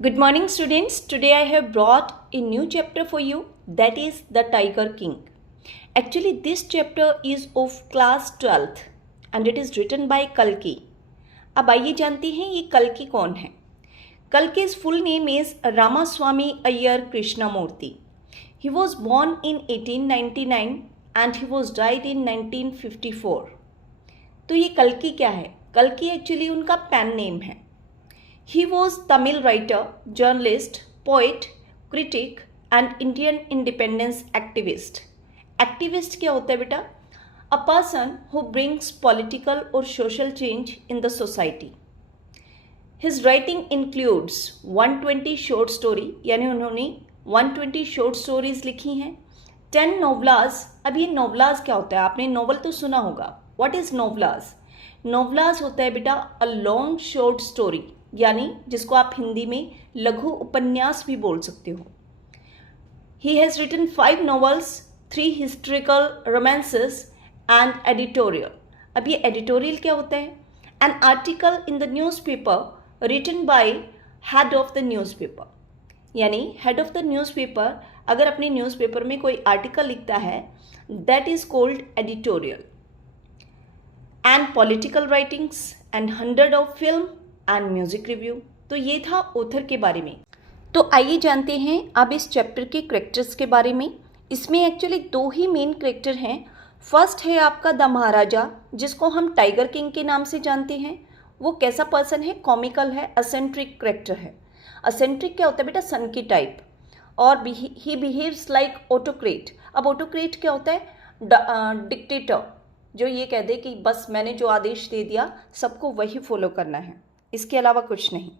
Good morning, students. Today I have brought a new chapter for you, that is The Tiger King. Actually, this chapter is of class 12th and it is written by Kalki. अब आइए जानते हैं ये कल्कि कौन है. Kalki's full name is Ramaswamy Iyer Krishnamurti. He was born in 1899 and he was died in 1954. तो ये कल्कि क्या है? कल्कि एक्चुअली उनका पेन नेम है. He was Tamil writer, journalist, poet, critic and Indian independence activist. Activist क्या होता है बेटा? A person who brings political or social change in the society. His writing includes 120 short story, यानी उन्होंने 120 short stories लिखी हैं, 10 novellas. अब ये novellas क्या होता है? आपने नोवेल तो सुना होगा. What is novellas? Novellas होता है बेटा a long short story, यानी जिसको आप हिंदी में लघु उपन्यास भी बोल सकते हो. He has written 5 novels, 3 historical romances and editorial. अब ये editorial क्या होता है? An article in the newspaper written by head of the newspaper. यानी head of the newspaper अगर अपने न्यूज़पेपर में कोई आर्टिकल लिखता है, that is called editorial. And political writings and 100 of film and music review. तो ये था ऑथर के बारे में. तो आइए जानते हैं अब इस चैप्टर के करेक्टर्स के बारे में. इसमें एक्चुअली 2 ही मेन करेक्टर हैं. फर्स्ट है आपका द महाराजा, जिसको हम टाइगर किंग के नाम से जानते हैं. वो कैसा पर्सन है? कॉमिकल है, असेंट्रिक करेक्टर है. असेंट्रिक क्या होता है बेटा? सन की टाइप. और ही बिहेव्स लाइक ऑटोक्रेट. अब ऑटोक्रेट क्या होता है? डिक्टेटर, जो ये कह दे कि बस मैंने जो आदेश दे दिया सबको वही फॉलो करना है, इसके अलावा कुछ नहीं.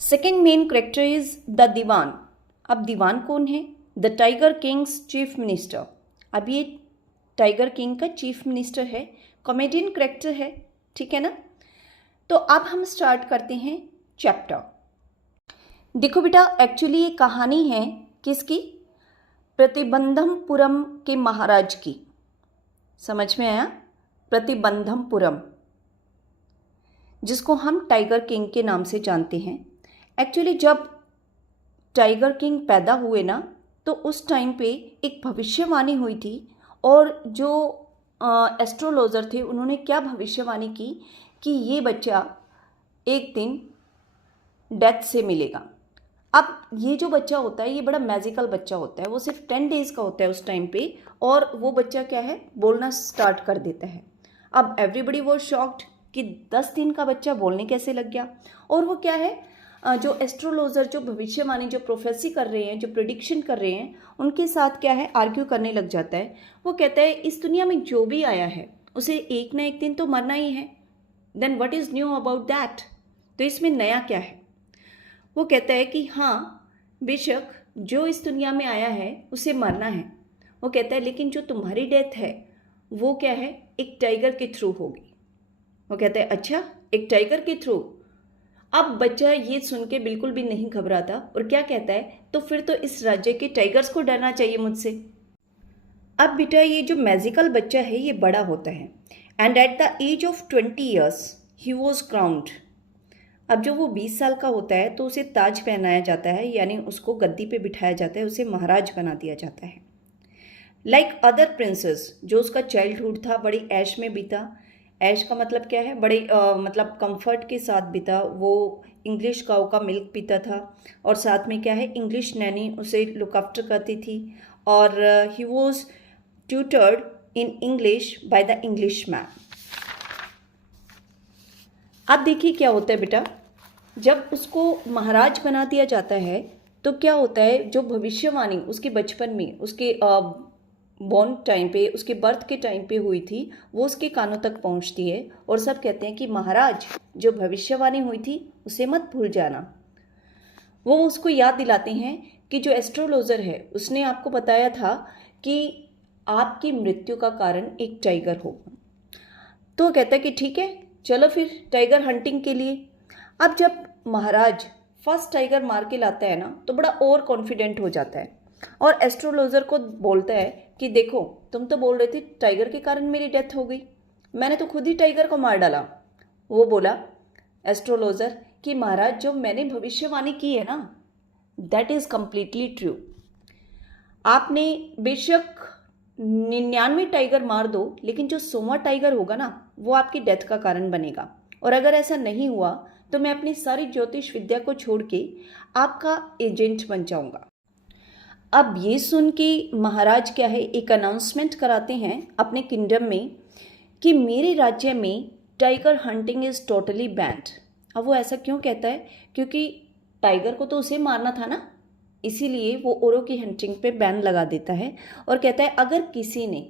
Second main character is the दीवान. अब दीवान कौन है? The tiger king's chief minister. अब ये टाइगर किंग का चीफ मिनिस्टर है, कॉमेडियन करेक्टर है, ठीक है ना. तो अब हम स्टार्ट करते हैं चैप्टर. देखो बेटा, एक्चुअली ये कहानी है किसकी? प्रतिबंधमपुरम के महाराज की. समझ में आया? प्रतिबंधमपुरम, जिसको हम टाइगर किंग के नाम से जानते हैं. एक्चुअली जब टाइगर किंग पैदा हुए ना, तो उस टाइम पे एक भविष्यवाणी हुई थी, और जो एस्ट्रोलॉजर थे उन्होंने क्या भविष्यवाणी की कि ये बच्चा एक दिन डेथ से मिलेगा. अब ये जो बच्चा होता है ये बड़ा मैजिकल बच्चा होता है. वो सिर्फ 10 डेज़ का होता है उस टाइम पे, और वो बच्चा क्या है? बोलना स्टार्ट कर देता है. अब एवरीबडी वॉज शॉक्ड कि 10 दिन का बच्चा बोलने कैसे लग गया. और वो क्या है, जो एस्ट्रोलॉजर, जो भविष्यवाणी, जो प्रोफेसी कर रहे हैं, जो प्रिडिक्शन कर रहे हैं, उनके साथ क्या है? आर्ग्यू करने लग जाता है. वो कहता है इस दुनिया में जो भी आया है उसे एक ना एक दिन तो मरना ही है. Then what is new about that? तो इसमें नया क्या है? वो कहता है कि हाँ, बेशक जो इस दुनिया में आया है उसे मरना है. वो कहता है लेकिन जो तुम्हारी डेथ है वो क्या है? एक टाइगर के थ्रू होगी. वो कहता है अच्छा, एक टाइगर के थ्रू. अब बच्चा ये सुन के बिल्कुल भी नहीं घबराता और क्या कहता है? तो फिर तो इस राज्य के टाइगर्स को डरना चाहिए मुझसे. अब बेटा ये जो मैजिकल बच्चा है ये बड़ा होता है, and at the age of 20 years he was crowned. अब जो वो 20 साल का होता है तो उसे ताज पहनाया जाता है, यानी उसको गद्दी पे बिठाया जाता है, उसे महाराज बना दिया जाता है. लाइक अदर प्रिंसेस, जो उसका चाइल्डहुड था बड़ी ऐश में बीता. ऐश का मतलब क्या है? बड़े मतलब कंफर्ट के साथ बीता. वो इंग्लिश काऊ का मिल्क पीता था, और साथ में क्या है? इंग्लिश नैनी उसे लुक आफ्टर करती थी, और he was tutored in English by the English man. अब देखिए क्या होता है बेटा, जब उसको महाराज बना दिया जाता है तो क्या होता है? जो भविष्यवाणी उसके बचपन में, उसके बॉर्न टाइम पे, उसके बर्थ के टाइम पे हुई थी, वो उसके कानों तक पहुंचती है, और सब कहते हैं कि महाराज, जो भविष्यवाणी हुई थी उसे मत भूल जाना. वो उसको याद दिलाते हैं कि जो एस्ट्रोलॉजर है उसने आपको बताया था कि आपकी मृत्यु का कारण एक टाइगर होगा. तो कहता है कि ठीक है, चलो फिर टाइगर हंटिंग के लिए. अब जब महाराज फर्स्ट टाइगर मार के लाता है ना, तो बड़ा और कॉन्फिडेंट हो जाता है, और एस्ट्रोलॉजर को बोलता है कि देखो, तुम तो बोल रहे थे टाइगर के कारण मेरी डेथ हो गई, मैंने तो खुद ही टाइगर को मार डाला. वो बोला एस्ट्रोलॉजर कि महाराज जो मैंने भविष्यवाणी की है ना, दैट इज़ कम्प्लीटली ट्रू। आपने बेशक 99 टाइगर मार दो, लेकिन जो 100वां टाइगर होगा ना, वो आपकी डेथ का कारण बनेगा। और अगर ऐसा नहीं हुआ तो मैं अपनी सारी ज्योतिष विद्या को छोड़ के आपका एजेंट बन जाऊंगा। अब ये सुन के महाराज क्या है, एक अनाउंसमेंट कराते हैं अपने किंगडम में कि मेरे राज्य में tiger hunting is totally band. अब वो ऐसा क्यों कहता है? क्योंकि टाइगर को तो उसे मारना था ना, इसीलिए वो औरों की हंटिंग पे बैन लगा देता है और कहता है अगर किसी ने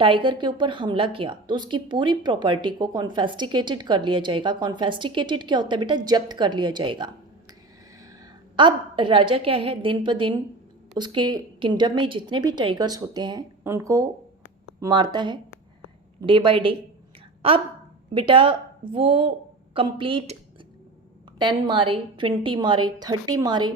टाइगर के ऊपर हमला किया तो उसकी पूरी प्रॉपर्टी को कॉन्फेस्टिकेटेड कर लिया जाएगा। कॉन्फेस्टिकेटेड क्या होता है बेटा? जब्त कर लिया जाएगा। अब राजा क्या है, दिन पर दिन उसके किंगडम में जितने भी टाइगर्स होते हैं उनको मारता है डे बाय डे। अब बेटा वो कंप्लीट 10 मारे, 20 मारे, 30 मारे,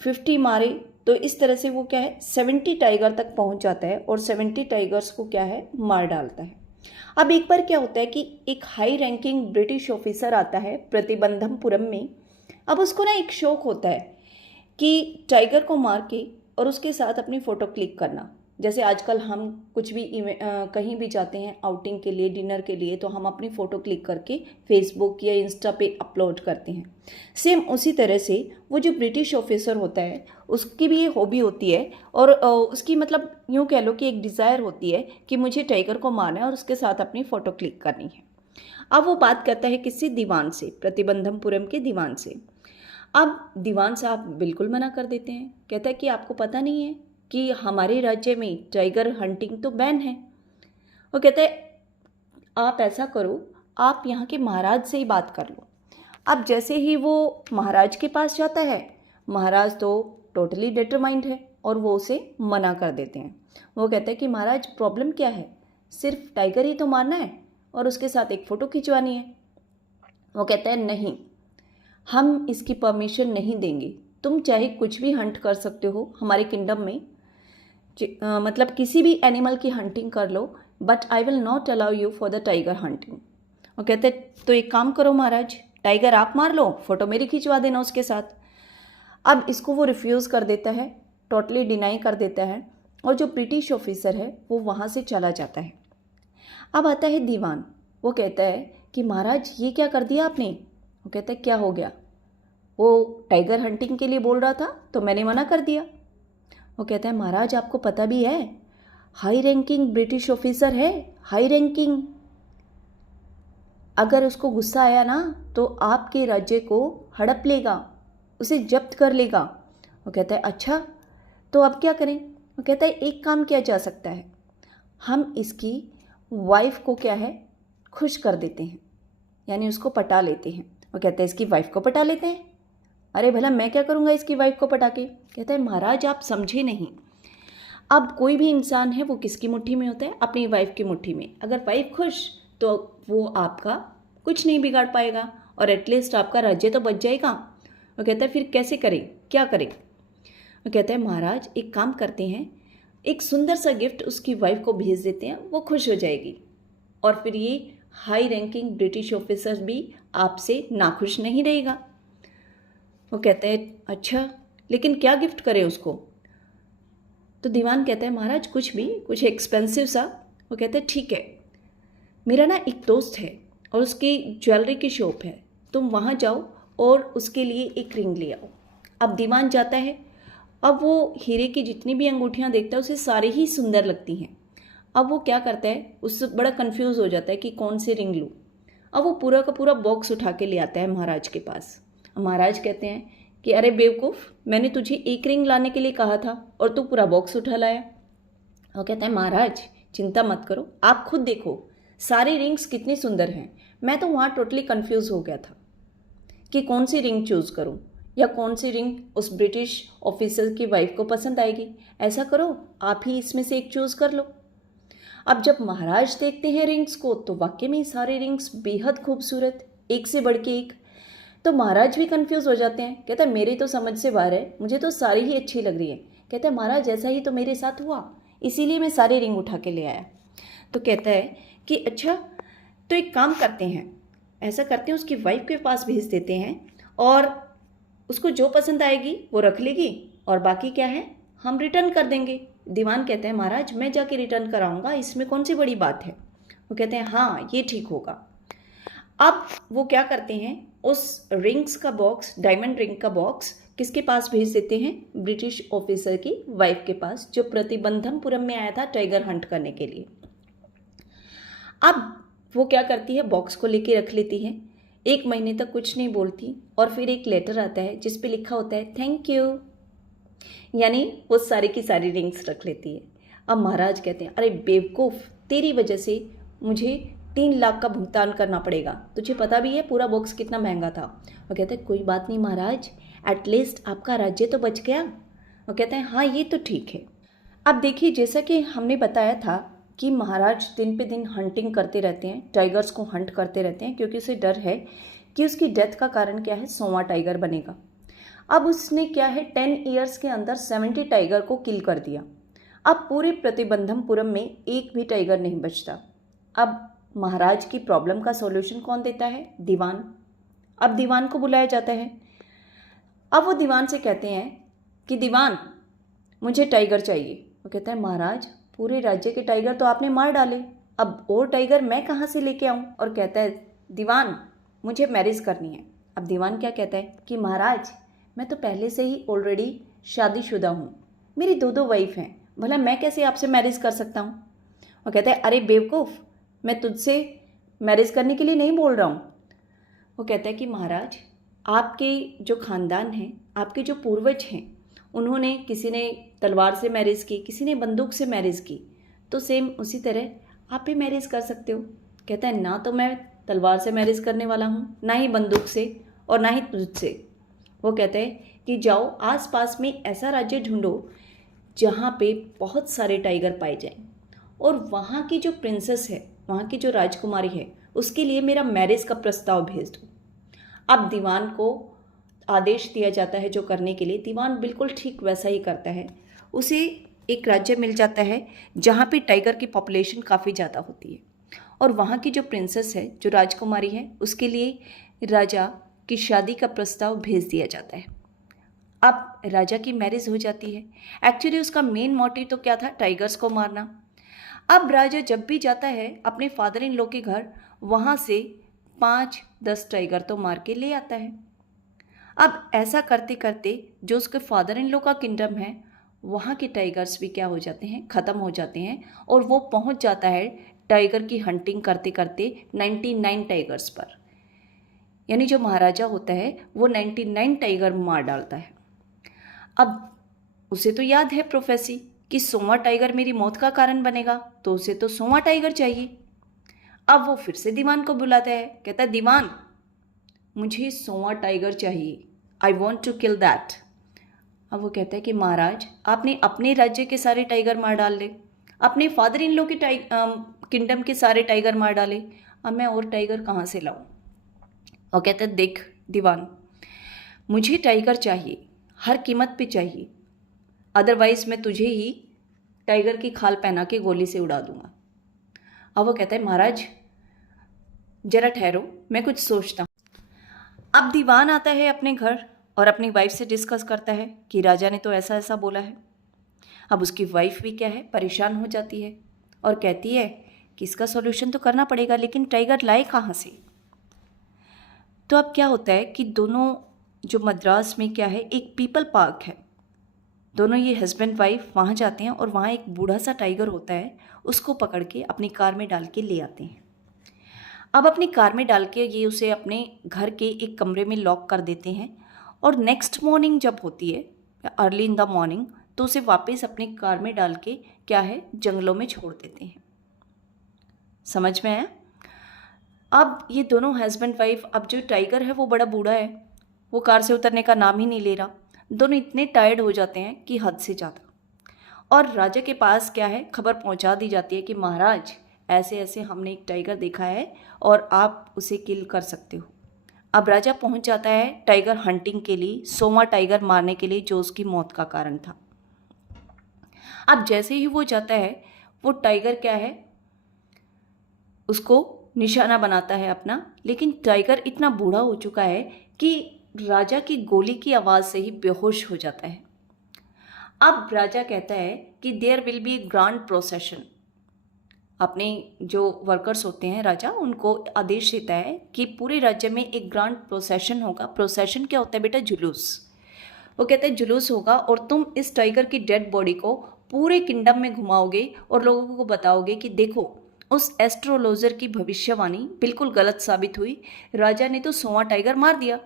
50 मारे, तो इस तरह से वो क्या है 70 टाइगर तक पहुंच जाता है और 70 टाइगर्स को क्या है मार डालता है। अब एक बार क्या होता है कि एक हाई रैंकिंग ब्रिटिश ऑफिसर आता है प्रतिबंधमपुरम में। अब उसको ना एक शौक होता है कि टाइगर को मार के और उसके साथ अपनी फ़ोटो क्लिक करना। जैसे आजकल हम कुछ भी कहीं भी जाते हैं आउटिंग के लिए, डिनर के लिए, तो हम अपनी फ़ोटो क्लिक करके फेसबुक या इंस्टा पे अपलोड करते हैं। सेम उसी तरह से वो जो ब्रिटिश ऑफिसर होता है उसकी भी ये हॉबी होती है और उसकी मतलब यूँ कह लो कि एक डिज़ायर होती है कि मुझे टाइगर को मारना है और उसके साथ अपनी फ़ोटो क्लिक करनी है। अब वो बात करता है किसी दीवान से, प्रतिबंधमपुरम के दीवान से। अब दीवान साहब बिल्कुल मना कर देते हैं। कहता है कि आपको पता नहीं है कि हमारे राज्य में टाइगर हंटिंग तो बैन है। वो कहता है आप ऐसा करो, आप यहाँ के महाराज से ही बात कर लो। अब जैसे ही वो महाराज के पास जाता है, महाराज तो टोटली डिटरमाइंड है और वो उसे मना कर देते हैं। वो कहता है कि महाराज प्रॉब्लम क्या है, सिर्फ टाइगर ही तो मारना है और उसके साथ एक फ़ोटो खिंचवानी है। वो कहता है नहीं, हम इसकी परमिशन नहीं देंगे। तुम चाहे कुछ भी हंट कर सकते हो हमारे किंगडम में, मतलब किसी भी एनिमल की हंटिंग कर लो, but I will not allow you for the tiger hunting. वो कहते तो एक काम करो महाराज, टाइगर आप मार लो, फ़ोटो मेरी खिंचवा देना उसके साथ। अब इसको वो रिफ्यूज़ कर देता है, टोटली डिनाई कर देता है और जो ब्रिटिश ऑफिसर है वो वहाँ से चला जाता है। अब आता है दीवान। वो कहता है कि महाराज ये क्या कर दिया आपने? वो कहता है क्या हो गया? वो टाइगर हंटिंग के लिए बोल रहा था तो मैंने मना कर दिया। वो कहता है महाराज आपको पता भी है, हाई रैंकिंग ब्रिटिश ऑफिसर है, हाई रैंकिंग, अगर उसको गुस्सा आया ना तो आपके राज्य को हड़प लेगा, उसे जब्त कर लेगा। वो कहता है अच्छा, तो अब क्या करें? वो कहता है एक काम किया जा सकता है, हम इसकी वाइफ को क्या है खुश कर देते हैं, यानी उसको पटा लेते हैं। वो कहता है इसकी वाइफ को पटा लेते हैं? अरे भला मैं क्या करूँगा इसकी वाइफ को पटा के? कहता है महाराज आप समझे नहीं, अब कोई भी इंसान है वो किसकी मुट्ठी में होता है? अपनी वाइफ की मुट्ठी में। अगर वाइफ खुश तो वो आपका कुछ नहीं बिगाड़ पाएगा और एटलीस्ट आपका राज्य तो बच जाएगा। वो कहता है फिर कैसे करें, क्या करें? वो कहता है महाराज एक काम करते हैं, एक सुंदर सा गिफ्ट उसकी वाइफ को भेज देते हैं, वो खुश हो जाएगी और फिर ये हाई रैंकिंग ब्रिटिश ऑफिसर भी आपसे नाखुश नहीं रहेगा। वो कहता है अच्छा, लेकिन क्या गिफ्ट करें उसको? तो दीवान कहता है महाराज कुछ भी, कुछ एक्सपेंसिव सा। वो कहता है ठीक है, मेरा ना एक दोस्त है और उसकी ज्वेलरी की शॉप है, तुम वहाँ जाओ और उसके लिए एक रिंग ले आओ। अब दीवान जाता है, अब वो हीरे की जितनी भी अंगूठियाँ देखता है उसे सारी ही सुंदर लगती हैं। अब वो क्या करता है, उससे बड़ा कंफ्यूज हो जाता है कि कौन सी रिंग लूँ। अब वो पूरा का पूरा बॉक्स उठा के ले आता है महाराज के पास। महाराज कहते हैं कि अरे बेवकूफ़, मैंने तुझे एक रिंग लाने के लिए कहा था और तू पूरा बॉक्स उठा लाया। वो कहता है महाराज चिंता मत करो, आप खुद देखो सारी रिंग्स कितनी सुंदर हैं। मैं तो वहाँ टोटली कंफ्यूज हो गया था कि कौन सी रिंग चूज़ करूँ या कौन सी रिंग उस ब्रिटिश ऑफिसर की वाइफ को पसंद आएगी। ऐसा करो आप ही इसमें से एक चूज़ कर लो। अब जब महाराज देखते हैं रिंग्स को तो वाकई में सारी रिंग्स बेहद खूबसूरत, एक से बढ़ के एक। तो महाराज भी कंफ्यूज हो जाते हैं। कहता है मेरी तो समझ से बाहर है, मुझे तो सारी ही अच्छी लग रही है। कहता है महाराज ऐसा ही तो मेरे साथ हुआ, इसीलिए मैं सारी रिंग उठा के ले आया। तो कहता है कि अच्छा, तो एक काम करते हैं, ऐसा करते हैं उसकी वाइफ के पास भेज देते हैं और उसको जो पसंद आएगी वो रख लेगी और बाकी क्या है हम रिटर्न कर देंगे। दीवान कहते हैं महाराज मैं जाके रिटर्न कराऊंगा, इसमें कौन सी बड़ी बात है। वो कहते हैं हाँ ये ठीक होगा। अब वो क्या करते हैं उस रिंग्स का बॉक्स, डायमंड रिंग का बॉक्स किसके पास भेज देते हैं, ब्रिटिश ऑफिसर की वाइफ के पास जो प्रतिबंधमपुरम में आया था टाइगर हंट करने के लिए। अब वो क्या करती है बॉक्स को लेके रख लेती है, 1 महीने तक कुछ नहीं बोलती और फिर एक लेटर आता है जिस पे लिखा होता है थैंक यू, यानी वो सारी की सारी रिंग्स रख लेती है। अब महाराज कहते हैं अरे बेवकूफ़, तेरी वजह से मुझे 3 लाख का भुगतान करना पड़ेगा, तुझे पता भी है पूरा बॉक्स कितना महंगा था। वो कहते हैं कोई बात नहीं महाराज, एटलीस्ट आपका राज्य तो बच गया। वो कहते हैं हाँ ये तो ठीक है। अब देखिए जैसा कि हमने बताया था कि महाराज दिन पे दिन हंटिंग करते रहते हैं, टाइगर्स को हंट करते रहते हैं क्योंकि उसे डर है कि उसकी डेथ का कारण क्या है 100वां टाइगर बनेगा। अब उसने क्या है 10 ईयर्स के अंदर 70 टाइगर को किल कर दिया। अब पूरे प्रतिबंधमपुरम में एक भी टाइगर नहीं बचता। अब महाराज की प्रॉब्लम का सॉल्यूशन कौन देता है, दीवान। अब दीवान को बुलाया जाता है। अब वो दीवान से कहते हैं कि दीवान मुझे टाइगर चाहिए। वो कहता है महाराज पूरे राज्य के टाइगर तो आपने मार डाले, अब और टाइगर मैं कहाँ से लेके आऊँ। और कहता है दीवान मुझे मैरिज करनी है। अब दीवान क्या कहता है कि महाराज मैं तो पहले से ही ऑलरेडी शादीशुदा हूँ, मेरी 2 वाइफ हैं, भला मैं कैसे आपसे मैरिज कर सकता हूँ। वो कहता है अरे बेवकूफ़, मैं तुझसे मैरिज करने के लिए नहीं बोल रहा हूँ। वो कहता है कि महाराज आपके जो ख़ानदान हैं, आपके जो पूर्वज हैं, उन्होंने किसी ने तलवार से मैरिज की, किसी ने बंदूक से मैरिज की, तो सेम उसी तरह आप भी मैरिज कर सकते हो। कहता है ना तो मैं तलवार से मैरिज करने वाला हूँ, ना ही बंदूक से और ना ही तुझसे। वो कहते हैं कि जाओ आसपास में ऐसा राज्य ढूंढो जहाँ पे बहुत सारे टाइगर पाए जाएं और वहाँ की जो प्रिंसेस है, वहाँ की जो राजकुमारी है, उसके लिए मेरा मैरिज का प्रस्ताव भेज दो। अब दीवान को आदेश दिया जाता है जो करने के लिए। दीवान बिल्कुल ठीक वैसा ही करता है। उसे एक राज्य मिल जाता है जहाँ पे टाइगर की पॉपुलेशन काफ़ी ज़्यादा होती है और वहाँ की जो प्रिंसेस है, जो राजकुमारी है, उसके लिए राजा की शादी का प्रस्ताव भेज दिया जाता है। अब राजा की मैरिज हो जाती है। एक्चुअली उसका मेन मोटिव तो क्या था, टाइगर्स को मारना। अब राजा जब भी जाता है अपने फादर इन लॉ के घर, वहाँ से 5-10 टाइगर तो मार के ले आता है। अब ऐसा करते करते जो उसके फादर इन लॉ का किंगडम है, वहाँ के टाइगर्स भी क्या हो जाते हैं, ख़त्म हो जाते हैं और वो पहुँच जाता है टाइगर की हंटिंग करते करते 99 टाइगर्स पर। यानी जो महाराजा होता है वो 99 टाइगर मार डालता है। अब उसे तो याद है प्रोफेसी कि 100वां टाइगर मेरी मौत का कारण बनेगा, तो उसे तो 100वां टाइगर चाहिए। अब वो फिर से दीवान को बुलाता है, कहता है दीवान मुझे 100वां टाइगर चाहिए, I want to kill that. अब वो कहता है कि महाराज आपने अपने राज्य के सारे टाइगर मार डाल ले, अपने फादर इन लॉ के किंगडम के सारे टाइगर मार डाले, अब मैं और टाइगर कहाँ से लाऊं। और कहता है देख दीवान, मुझे टाइगर चाहिए, हर कीमत पे चाहिए, अदरवाइज मैं तुझे ही टाइगर की खाल पहना के गोली से उड़ा दूंगा। अब वो कहता है महाराज जरा ठहरो, मैं कुछ सोचता हूँ। अब दीवान आता है अपने घर और अपनी वाइफ से डिस्कस करता है कि राजा ने तो ऐसा ऐसा बोला है। अब उसकी वाइफ भी क्या है, परेशान हो जाती है और कहती है कि इसका सॉल्यूशन तो करना पड़ेगा, लेकिन टाइगर लाए कहाँ से। तो अब क्या होता है कि दोनों जो मद्रास में क्या है एक पीपल पार्क है, दोनों ये हस्बैंड वाइफ वहाँ जाते हैं और वहाँ एक बूढ़ा सा टाइगर होता है, उसको पकड़ के अपनी कार में डाल के ले आते हैं। अब अपनी कार में डाल के ये उसे अपने घर के एक कमरे में लॉक कर देते हैं और नेक्स्ट मॉर्निंग जब होती है, अर्ली इन द मॉर्निंग, तो उसे वापस अपनी कार में डाल के क्या है जंगलों में छोड़ देते हैं। समझ में आया। अब ये दोनों हस्बैंड वाइफ, अब जो टाइगर है वो बड़ा बूढ़ा है, वो कार से उतरने का नाम ही नहीं ले रहा। दोनों इतने टायर्ड हो जाते हैं कि हद से ज़्यादा। और राजा के पास क्या है खबर पहुंचा दी जाती है कि महाराज ऐसे ऐसे हमने एक टाइगर देखा है और आप उसे किल कर सकते हो। अब राजा पहुंच जाता है टाइगर हंटिंग के लिए, 100वां टाइगर मारने के लिए जो उसकी मौत का कारण था। अब जैसे ही वो जाता है, वो टाइगर क्या है उसको निशाना बनाता है अपना, लेकिन टाइगर इतना बूढ़ा हो चुका है कि राजा की गोली की आवाज़ से ही बेहोश हो जाता है। अब राजा कहता है कि there will be grand procession. अपने जो वर्कर्स होते हैं राजा, उनको आदेश देता है कि पूरे राज्य में एक ग्रांड प्रोसेशन होगा। प्रोसेशन क्या होता है बेटा? जुलूस। वो कहते हैं जुलूस होगा और तुम इस टाइगर की डेड बॉडी को पूरे किंगडम में घुमाओगे और लोगों को बताओगे कि देखो, उस एस्ट्रोलॉजर की भविष्यवाणी बिल्कुल गलत साबित हुई, राजा ने तो 100वां टाइगर मार दिया।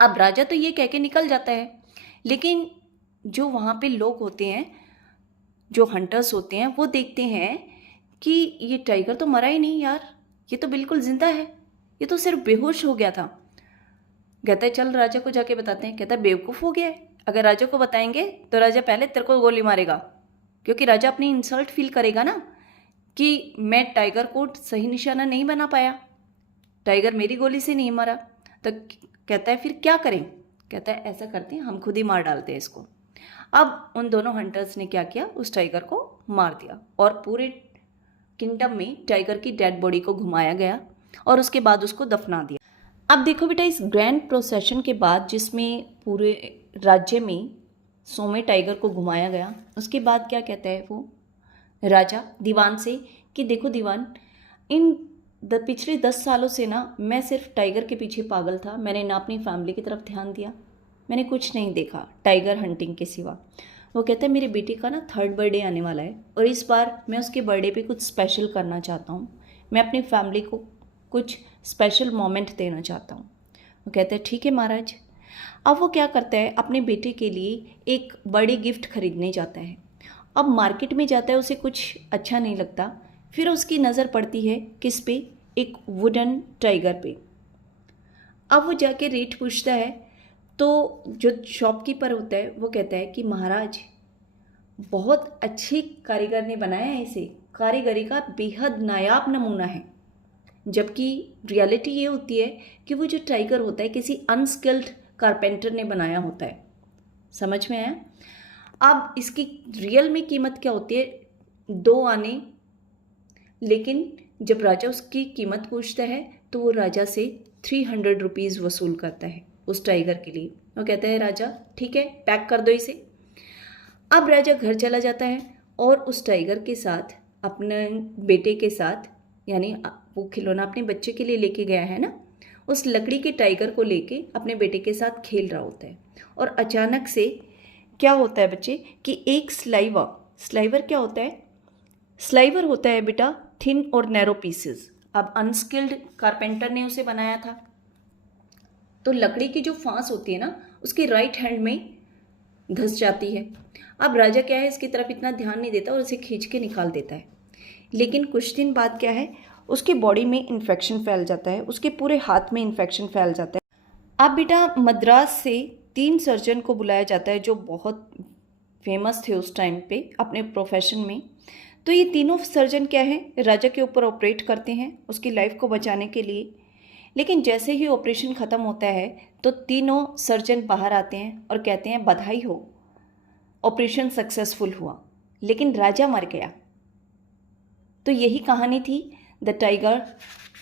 अब राजा तो ये कह के निकल जाता है, लेकिन जो वहाँ पे लोग होते हैं, जो हंटर्स होते हैं, वो देखते हैं कि ये टाइगर तो मरा ही नहीं यार, ये तो बिल्कुल जिंदा है, ये तो सिर्फ बेहोश हो गया था। कहता है चल राजा को जाके बताते हैं। कहता है बेवकूफ़ हो गया है, अगर राजा को बताएंगे तो राजा पहले तेरे को गोली मारेगा, क्योंकि राजा अपनी इंसल्ट फील करेगा ना कि मैं टाइगर को सही निशाना नहीं बना पाया, टाइगर मेरी गोली से नहीं मरा। तो कहता है फिर क्या करें? कहता है ऐसा करते हैं, हम खुद ही मार डालते हैं इसको। अब उन दोनों हंटर्स ने क्या किया? उस टाइगर को मार दिया और पूरे किंगडम में टाइगर की डेड बॉडी को घुमाया गया और उसके बाद उसको दफना दिया। अब देखो बेटा, इस ग्रैंड प्रोसेशन के बाद जिसमें पूरे राज्य में 100वें टाइगर को घुमाया गया, उसके बाद क्या कहता है वो राजा दीवान से कि देखो दीवान, इन पिछले 10 सालों से ना मैं सिर्फ टाइगर के पीछे पागल था, मैंने ना अपनी फैमिली की तरफ ध्यान दिया, मैंने कुछ नहीं देखा टाइगर हंटिंग के सिवा। वो कहता है मेरे बेटे का ना 3rd बर्थडे आने वाला है और इस बार मैं उसके बर्थडे पे कुछ स्पेशल करना चाहता हूँ, मैं अपनी फैमिली को कुछ स्पेशल मोमेंट देना चाहता हूँ। वो कहते हैं ठीक है महाराज। अब वो क्या करता है, अपने बेटे के लिए एक बड़ी गिफ्ट खरीदने जाता है। अब मार्केट में जाता है, उसे कुछ अच्छा नहीं लगता, फिर उसकी नज़र पड़ती है किस पे? एक वुडन टाइगर पे। अब वो जाके रेट पूछता है, तो जो शॉपकीपर होता है वो कहता है कि महाराज बहुत अच्छी कारीगर ने बनाया है इसे, कारीगरी का बेहद नायाब नमूना है। जबकि रियलिटी ये होती है कि वो जो टाइगर होता है किसी अनस्किल्ड कारपेंटर ने बनाया होता है। समझ में आया? अब इसकी रियल में कीमत क्या होती है? 2 आने। लेकिन जब राजा उसकी कीमत पूछता है तो वो राजा से 300 रुपीज़ वसूल करता है उस टाइगर के लिए। वो कहता है राजा ठीक है, पैक कर दो इसे। अब राजा घर चला जाता है और उस टाइगर के साथ, अपने बेटे के साथ, यानी वो खिलौना अपने बच्चे के लिए लेके गया है ना, उस लकड़ी के टाइगर को लेके अपने बेटे के साथ खेल रहा होता है। और अचानक से क्या होता है बच्चे कि एक स्लाइवर क्या होता है? स्लाइवर होता है बेटा थिन और नैरो पीसेस। अब अनस्किल्ड कारपेंटर ने उसे बनाया था, तो लकड़ी की जो फांस होती है ना, उसकी राइट हैंड में धंस जाती है। अब राजा क्या है, इसकी तरफ इतना ध्यान नहीं देता और उसे खींच के निकाल देता है। लेकिन कुछ दिन बाद क्या है, उसकी बॉडी में इन्फेक्शन फैल जाता है, उसके पूरे हाथ में इन्फेक्शन फैल जाता है। अब बेटा मद्रास से 3 सर्जन को बुलाया जाता है जो बहुत फेमस थे उस टाइम पे अपने प्रोफेशन में। तो ये तीनों सर्जन क्या है, राजा के ऊपर ऑपरेट करते हैं उसकी लाइफ को बचाने के लिए। लेकिन जैसे ही ऑपरेशन ख़त्म होता है तो तीनों सर्जन बाहर आते हैं और कहते हैं बधाई हो, ऑपरेशन सक्सेसफुल हुआ, लेकिन राजा मर गया। तो यही कहानी थी द टाइगर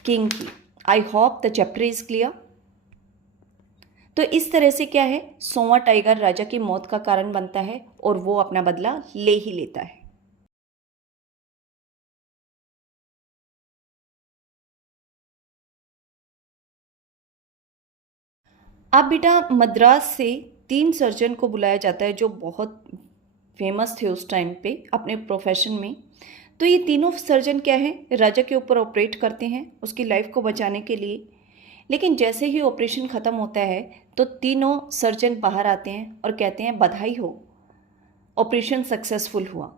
किंग की। I hope the chapter is clear. तो इस तरह से क्या है, 100वां टाइगर राजा की मौत का कारण बनता है और वो अपना बदला ले ही लेता है। अब बेटा मद्रास से 3 सर्जन को बुलाया जाता है जो बहुत फेमस थे उस टाइम पे अपने प्रोफेशन में। तो ये तीनों सर्जन क्या है, राजा के ऊपर ऑपरेट करते हैं उसकी लाइफ को बचाने के लिए। लेकिन जैसे ही ऑपरेशन ख़त्म होता है तो तीनों सर्जन बाहर आते हैं और कहते हैं बधाई हो, ऑपरेशन सक्सेसफुल हुआ,